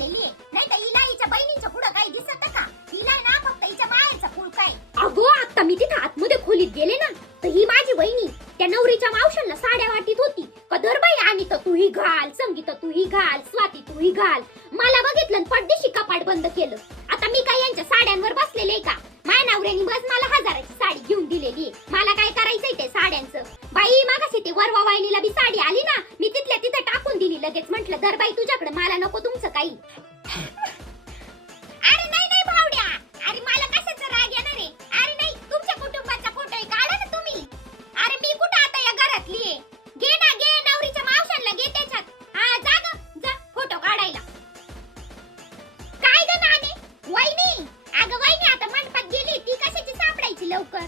आलेली आहे. नाही तर हिला हिच्या बहिणीच्या पुढं काही दिसत का हिला ना फक्त हिच्या मायाचा फुल काय अगो आता मी तिथे आतमध्ये खोलीत गेले ना तर ही माझी बहिणी त्या नवरीच्या मावशांना साड्या वाटीत होती. कदर बाई आणि तर तू ही घाल संगीत तू ही घाल स्वाती तू ही घाल. मला बघितलं पडदेशी कपाट बंद केलं. आता मी काय यांच्या साड्यांवर बसलेले का? माय नवऱ्याने बस मला हजाराची साडी घेऊन दिलेली मला काय करायचंय ते साड्यांचं? बाई मागाशी ते वरवा वाहिनीला बी साडी आली ना दिली लगेच म्हंटल दर बाई तुझ्याकडे मला नको तुमचं काही. अरे नाही नाही भावड्या. अरे मला कशाचा राग येणार आहे? अरे नाही तुमच्या कुटुंबाचा फोटो आहे काढा ना तुम्ही. अरे मी कुठं आता या घरातली आहे? घे ना घे नवरीच्या मावशांना घे त्याच्यात. हा जा ग जा फोटो काढायला. काय ग नाने? वहिनी? अगं वहिनी आता मंडपात गेली ती कशाची सापडायची लवकर?